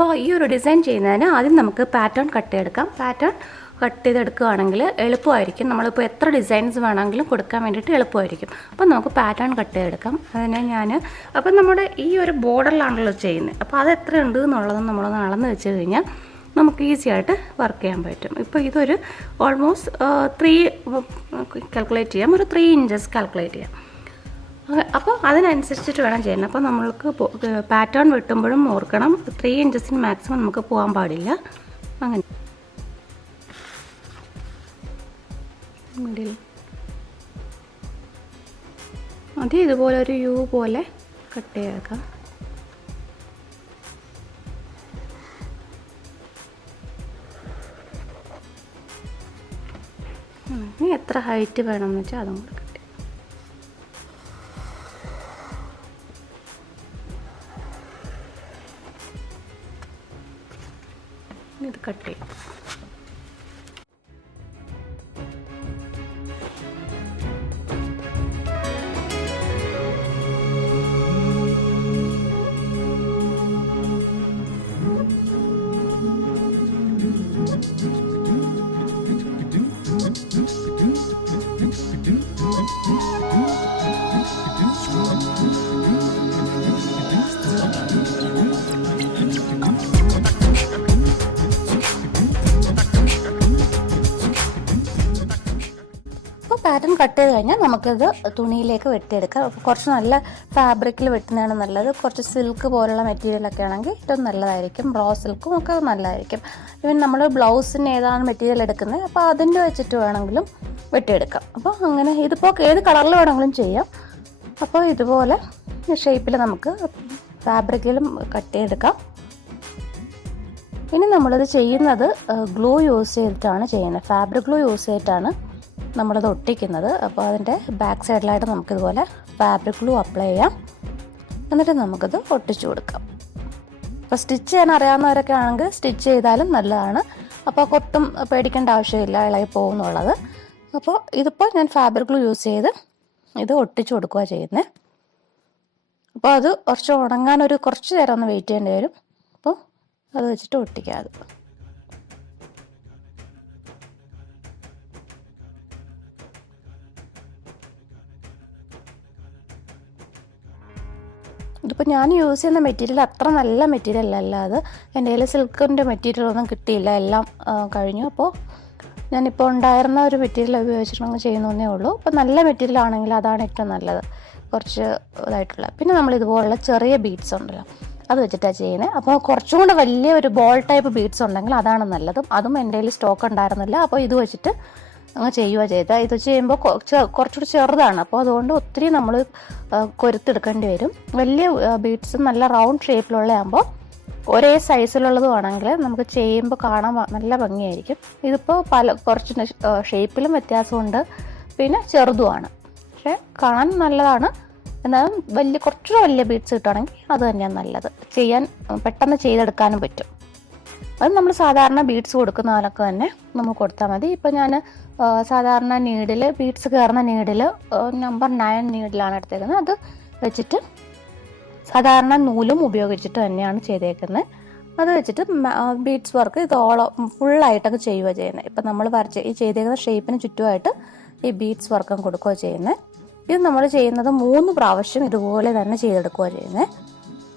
അപ്പോൾ ഈ ഒരു ഡിസൈൻ ചെയ്യുന്നതിന് ആദ്യം നമുക്ക് പാറ്റേൺ കട്ട് ചെയ്തെടുക്കാം. പാറ്റേൺ കട്ട് ചെയ്തെടുക്കുകയാണെങ്കിൽ എളുപ്പമായിരിക്കും. നമ്മളിപ്പോൾ എത്ര ഡിസൈൻസ് വേണമെങ്കിലും കൊടുക്കാൻ വേണ്ടിയിട്ട് എളുപ്പമായിരിക്കും. അപ്പോൾ നമുക്ക് പാറ്റേൺ കട്ട് ചെയ്തെടുക്കാം. അതിനെ അപ്പോൾ നമ്മുടെ ഈ ഒരു ബോർഡറിലാണല്ലോ ചെയ്യുന്നത്. അപ്പോൾ അത് എത്രയുണ്ട് എന്നുള്ളത് നമ്മളൊന്ന് അളന്ന് വെച്ച് കഴിഞ്ഞാൽ നമുക്ക് ഈസി ആയിട്ട് വർക്ക് ചെയ്യാൻ പറ്റും. ഇപ്പോൾ ഇതൊരു ഓൾമോസ്റ്റ് 3 കാൽക്കുലേറ്റ് ചെയ്യാം, ഒരു 3 ഇഞ്ചസ് കാൽക്കുലേറ്റ് ചെയ്യാം. അപ്പോൾ അതിനനുസരിച്ചിട്ട് വേണം ചെയ്യാൻ. അപ്പോൾ നമ്മൾക്ക് പാറ്റേൺ വെട്ടുമ്പോഴും ഓർക്കണം 3 ഇഞ്ചസിന് മാക്സിമം നമുക്ക് പോകാൻ പാടില്ല. അങ്ങനെ അത് ഇതുപോലെ ഒരു യു പോലെ കട്ട് ചെയ്തേക്കാം. ഇനി എത്ര ഹൈറ്റ് വേണമെന്ന് വെച്ചാൽ അതും കൂടെ കട്ട് ചെയ്യാം. ഇത് കട്ട് ചെയ്യാം. പാറ്റേൺ കട്ട് ചെയ്ത് കഴിഞ്ഞാൽ നമുക്കിത് തുണിയിലേക്ക് വെട്ടിയെടുക്കാം. കുറച്ച് നല്ല ഫാബ്രിക്കിൽ വെട്ടുന്നതാണ് നല്ലത്. കുറച്ച് സിൽക്ക് പോലുള്ള മെറ്റീരിയലൊക്കെ ആണെങ്കിൽ ഏറ്റവും നല്ലതായിരിക്കും. റോ സിൽക്കും ഒക്കെ നല്ലതായിരിക്കും. ഇവൻ നമ്മൾ ബ്ലൗസിന് ഏതാണ് മെറ്റീരിയൽ എടുക്കുന്നത് അപ്പോൾ അതിൻ്റെ വെച്ചിട്ട് വേണമെങ്കിലും വെട്ടിയെടുക്കാം. അപ്പോൾ അങ്ങനെ ഇതിപ്പോൾ ഏത് കളറിൽ വേണമെങ്കിലും ചെയ്യാം. അപ്പോൾ ഇതുപോലെ ഷേപ്പിൽ നമുക്ക് ഫാബ്രിക്കിലും കട്ട് ചെയ്തെടുക്കാം. ഇനി നമ്മളിത് ചെയ്യുന്നത് ഗ്ലൂ യൂസ് ചെയ്തിട്ടാണ് ചെയ്യുന്നത്. ഫാബ്രിക് ഗ്ലൂ യൂസ് ചെയ്തിട്ടാണ് നമ്മളത് ഒട്ടിക്കുന്നത്. അപ്പോൾ അതിൻ്റെ ബാക്ക് സൈഡിലായിട്ട് നമുക്കിതുപോലെ ഫാബ്രിക് ഗ്ലൂ അപ്ലൈ ചെയ്യാം. എന്നിട്ട് നമുക്കത് ഒട്ടിച്ചു കൊടുക്കാം. അപ്പോൾ സ്റ്റിച്ച് ചെയ്യാൻ അറിയാവുന്നവരൊക്കെ ആണെങ്കിൽ സ്റ്റിച്ച് ചെയ്താലും നല്ലതാണ്. അപ്പോൾ ഒട്ടും പേടിക്കേണ്ട ആവശ്യമില്ല ഇളകി പോകുന്നുള്ളത്. അപ്പോൾ ഇതിപ്പോൾ ഞാൻ ഫാബ്രിക് ഗ്ലൂ യൂസ് ചെയ്ത് ഇത് ഒട്ടിച്ചു കൊടുക്കുക ചെയ്യുന്നത്. അപ്പോൾ അത് കുറച്ച് ഉണങ്ങാൻ കുറച്ച് നേരം ഒന്ന് വെയിറ്റ് ചെയ്യേണ്ടി വരും. അപ്പോൾ അത് വെച്ചിട്ട് ഒട്ടിക്കാതെ ഇതിപ്പോൾ ഞാൻ യൂസ് ചെയ്യുന്ന മെറ്റീരിയൽ അത്ര നല്ല മെറ്റീരിയൽ അല്ല. അത് എൻ്റെ കയ്യിൽ സിൽക്കിൻ്റെ മെറ്റീരിയൽ ഒന്നും കിട്ടിയില്ല, എല്ലാം കഴിഞ്ഞു. അപ്പോൾ ഞാനിപ്പോൾ ഉണ്ടായിരുന്ന ഒരു മെറ്റീരിയൽ ഉപയോഗിച്ചിട്ടുണ്ടെങ്കിൽ ചെയ്യുന്നതേ ഉള്ളൂ. അപ്പോൾ നല്ല മെറ്റീരിയൽ ആണെങ്കിൽ അതാണ് ഏറ്റവും നല്ലത്, കുറച്ച് ഇതായിട്ടുള്ള. പിന്നെ നമ്മൾ ഇതുപോലുള്ള ചെറിയ ബീഡ്സ് ഉണ്ടല്ലോ അത് വെച്ചിട്ടാണ് ചെയ്യുന്നത്. അപ്പോൾ കുറച്ചും കൂടെ വലിയ ഒരു ബോൾ ടൈപ്പ് ബീഡ്സ് ഉണ്ടെങ്കിൽ അതാണ് നല്ലതും. അതും എൻ്റെ കയ്യിൽ സ്റ്റോക്ക് ഉണ്ടായിരുന്നില്ല. അപ്പോൾ ഇത് വെച്ചിട്ട് അങ്ങ് ചെയ്യുക ചെയ്താൽ ഇത് ചെയ്യുമ്പോൾ കുറച്ചുകൂടി ചെറുതാണ്. അപ്പോൾ അതുകൊണ്ട് ഒത്തിരി നമ്മൾ കൊരുത്തെടുക്കേണ്ടി വരും. വലിയ ബീഡ്സ് നല്ല റൗണ്ട് ഷേപ്പിലുള്ളതാകുമ്പോൾ ഒരേ സൈസിലുള്ളതുമാണെങ്കിൽ നമുക്ക് ചെയ്യുമ്പോൾ കാണാൻ നല്ല ഭംഗിയായിരിക്കും. ഇതിപ്പോൾ കുറച്ച് ഷേപ്പിലും വ്യത്യാസമുണ്ട്, പിന്നെ ചെറുതുമാണ്. പക്ഷേ കാണാൻ നല്ലതാണ്. എന്നാലും കുറച്ചുകൂടെ വലിയ ബീഡ്സ് കിട്ടുകയാണെങ്കിൽ അത് തന്നെയാണ് നല്ലത്. പെട്ടെന്ന് ചെയ്തെടുക്കാനും പറ്റും. അത് നമ്മൾ സാധാരണ ബീഡ്സ് കൊടുക്കുന്ന പോലൊക്കെ തന്നെ നമ്മൾ കൊടുത്താൽ മതി. ഇപ്പോൾ ഞാൻ സാധാരണ നീഡിൽ ബീഡ്സ് കയറുന്ന നീഡിൽ നമ്പർ 9 നീഡിലാണ് എടുത്തേക്കുന്നത്. അത് വെച്ചിട്ട് സാധാരണ നൂലും ഉപയോഗിച്ചിട്ട് തന്നെയാണ് ചെയ്തേക്കുന്നത്. അത് വെച്ചിട്ട് ബീഡ്സ് വർക്ക് ഇത് ഫുള്ളായിട്ടൊക്കെ ചെയ്യുക ചെയ്യുന്നത്. ഇപ്പം നമ്മൾ ഈ ചെയ്തേക്കുന്ന ഷേപ്പിന് ചുറ്റുമായിട്ട് ഈ ബീഡ്സ് വർക്കും കൊടുക്കുക ചെയ്യുന്നത്. ഇത് നമ്മൾ ചെയ്യുന്നത് 3 പ്രാവശ്യം ഇതുപോലെ തന്നെ ചെയ്തെടുക്കുക ചെയ്യുന്നത്.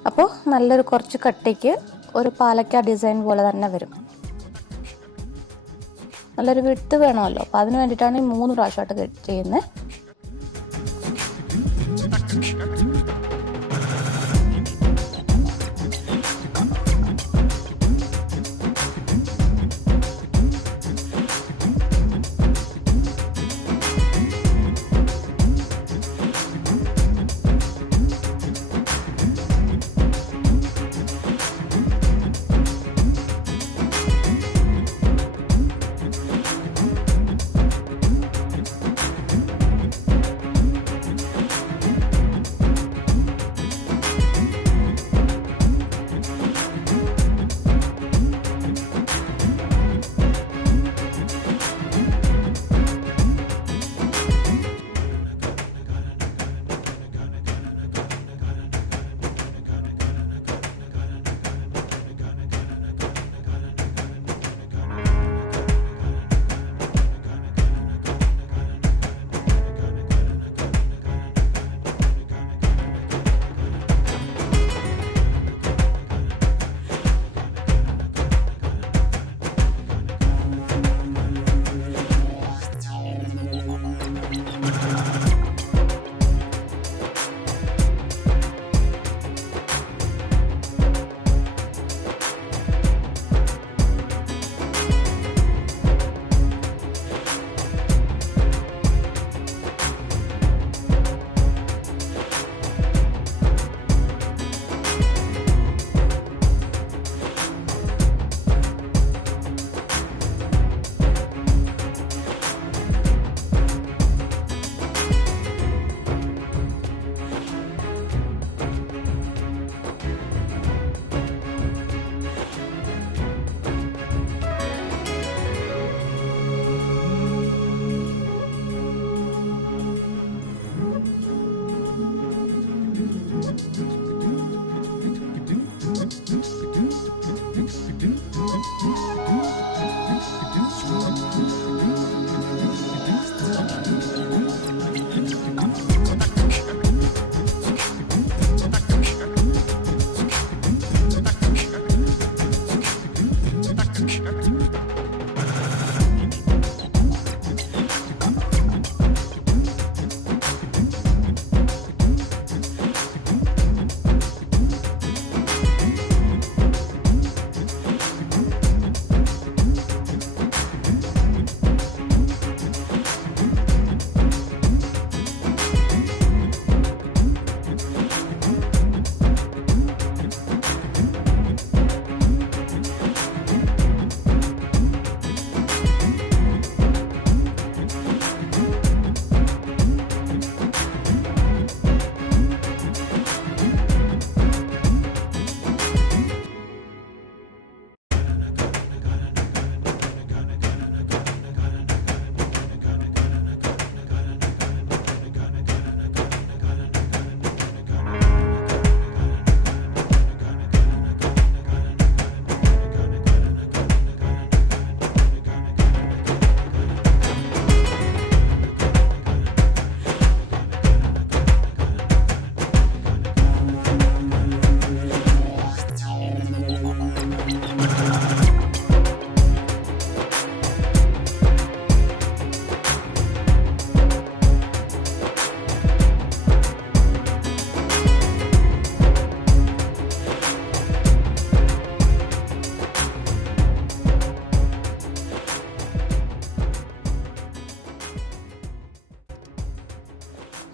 അപ്പോൾ നല്ലൊരു കുറച്ച് കട്ടിക്ക് ഒരു പാലക്ക ഡിസൈൻ പോലെ തന്നെ വരും. നല്ലൊരു വിട്ട് വേണമല്ലോ, അപ്പോൾ അതിന് വേണ്ടിയിട്ടാണ് ഈ 3 പ്രാവശ്യമായിട്ട് ചെയ്യുന്നത്.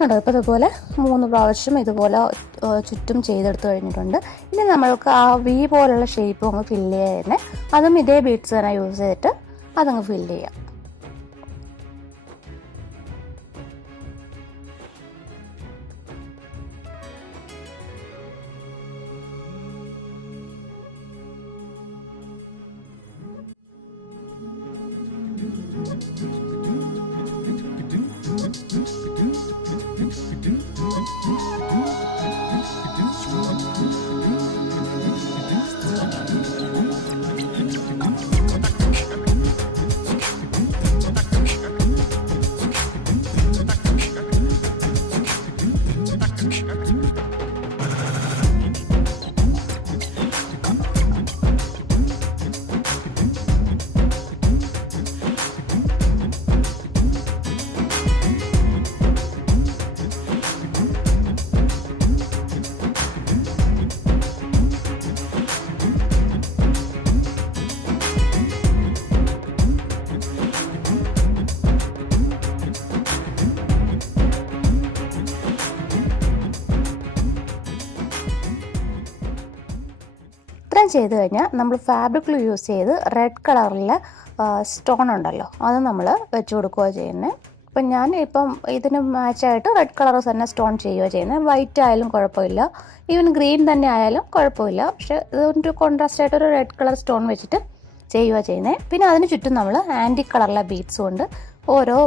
കേട്ടോ. ഇപ്പോൾ ഇതുപോലെ 3 പ്രാവശ്യം ഇതുപോലെ ചുറ്റും ചെയ്തെടുത്ത് കഴിഞ്ഞിട്ടുണ്ട്. ഇനി നമ്മൾക്ക് ആ വി പോലുള്ള ഷേപ്പ് അങ്ങ് ഫില്ല് ചെയ്യാൻ തന്നെ അതും ഇതേ ബീഡ്സ് തന്നെ യൂസ് ചെയ്തിട്ട് അതങ്ങ് ഫില്ല് ചെയ്യാം. ഇത്രയും ചെയ്ത് കഴിഞ്ഞാൽ നമ്മൾ ഫാബ്രിക്കിൽ യൂസ് ചെയ്ത് റെഡ് കളറിലെ സ്റ്റോൺ ഉണ്ടല്ലോ അത് നമ്മൾ വെച്ച് കൊടുക്കുകയോ ചെയ്യുന്നത്. അപ്പം ഞാൻ ഇതിന് മാച്ചായിട്ട് റെഡ് കളർ തന്നെ സ്റ്റോൺ ചെയ്യുകയോ ചെയ്യുന്നത്. വൈറ്റ് ആയാലും കുഴപ്പമില്ല, ഈവൻ ഗ്രീൻ തന്നെ ആയാലും കുഴപ്പമില്ല. പക്ഷേ ഇതൊരു കോൺട്രാസ്റ്റ് ആയിട്ട് ഒരു റെഡ് കളർ സ്റ്റോൺ വെച്ചിട്ട് ചെയ്യുക ചെയ്യുന്നത്. പിന്നെ അതിന് ചുറ്റും നമ്മൾ ആൻറ്റി കളറിലെ ബീഡ്സ് കൊണ്ട് ഓരോ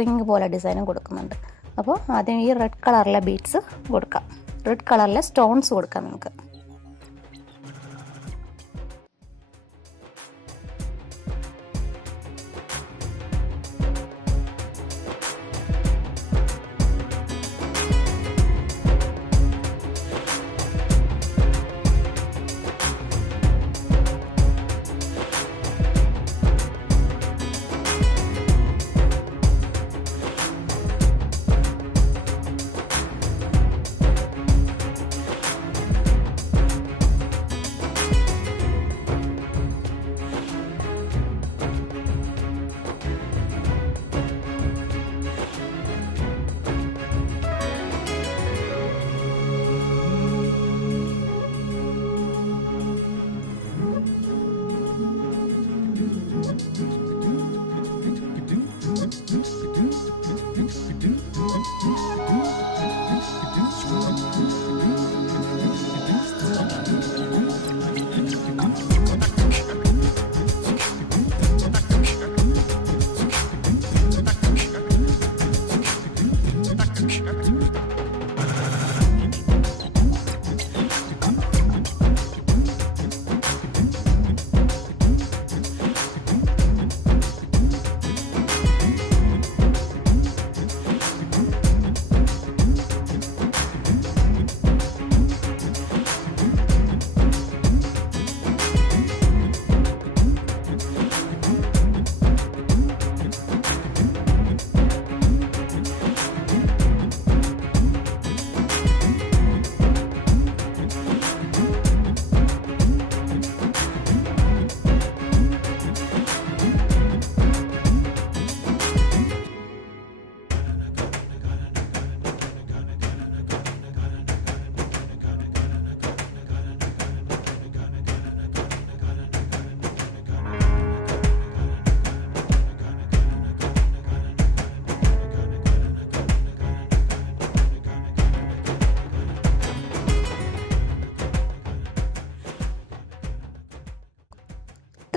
റിങ് പോലെ ഡിസൈനും കൊടുക്കുന്നുണ്ട്. അപ്പോൾ ആദ്യം ഈ റെഡ് കളറിലെ ബീഡ്സ് കൊടുക്കാം, റെഡ് കളറിലെ സ്റ്റോൺസ് കൊടുക്കാം നമുക്ക്.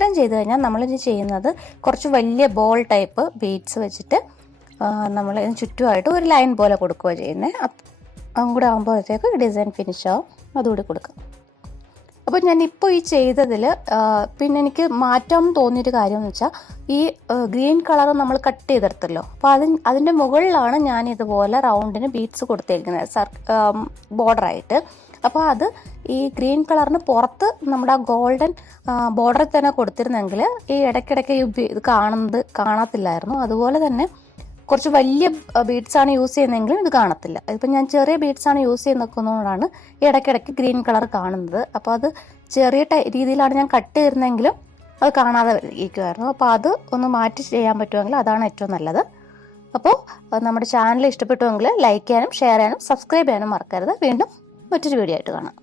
ഇത്രയും ചെയ്ത് കഴിഞ്ഞാൽ നമ്മളിത് ചെയ്യുന്നത് കുറച്ച് വലിയ ബോൾ ടൈപ്പ് ബീഡ്സ് വെച്ചിട്ട് നമ്മൾ ഇതിന് ചുറ്റുമായിട്ട് ഒരു ലൈൻ പോലെ കൊടുക്കുക ചെയ്യുന്നത്. അതും കൂടെ ആകുമ്പോഴത്തേക്ക് ഡിസൈൻ ഫിനിഷ് ആവും, അതുകൂടി കൊടുക്കാം. അപ്പോൾ ഞാനിപ്പോൾ ഈ ചെയ്തതിൽ പിന്നെ എനിക്ക് മാറ്റം തോന്നിയൊരു കാര്യം എന്ന് വെച്ചാൽ ഈ ഗ്രീൻ കളർ നമ്മൾ കട്ട് ചെയ്തെടുത്തല്ലോ, അപ്പോൾ അതിൻ്റെ മുകളിലാണ് ഞാൻ ഇതുപോലെ റൗണ്ടിന് ബീഡ്സ് കൊടുത്തിരിക്കുന്നത് ബോർഡറായിട്ട്. അപ്പോൾ അത് ഈ ഗ്രീൻ കളറിന് പുറത്ത് നമ്മുടെ ആ ഗോൾഡൻ ബോർഡറിൽ തന്നെ കൊടുത്തിരുന്നെങ്കിൽ ഈ ഇടയ്ക്കിടയ്ക്ക് ഇത് കാണത്തില്ലായിരുന്നു. അതുപോലെ തന്നെ കുറച്ച് വലിയ ബീഡ്സാണ് യൂസ് ചെയ്യുന്നതെങ്കിലും ഇത് കാണത്തില്ല. ഇപ്പം ഞാൻ ചെറിയ ബീഡ്സാണ് യൂസ് ചെയ്യുന്നതുകൊണ്ടാണ് ഇടയ്ക്കിടയ്ക്ക് ഗ്രീൻ കളർ കാണുന്നത്. അപ്പോൾ അത് ചെറിയ രീതിയിലാണ് ഞാൻ കട്ട് ചെയ്തിരുന്നെങ്കിലും അത് കാണാതെ ഇരിക്കുമായിരുന്നു. അപ്പോൾ അത് ഒന്ന് മാറ്റി ചെയ്യാൻ പറ്റുമെങ്കിൽ അതാണ് ഏറ്റവും നല്ലത്. അപ്പോൾ നമ്മുടെ ചാനൽ ഇഷ്ടപ്പെട്ടുവെങ്കിൽ ലൈക്ക് ചെയ്യാനും ഷെയർ ചെയ്യാനും സബ്സ്ക്രൈബ് ചെയ്യാനും മറക്കരുത്. വീണ്ടും മറ്റൊരു വീഡിയോ ആയിട്ട് കാണാം.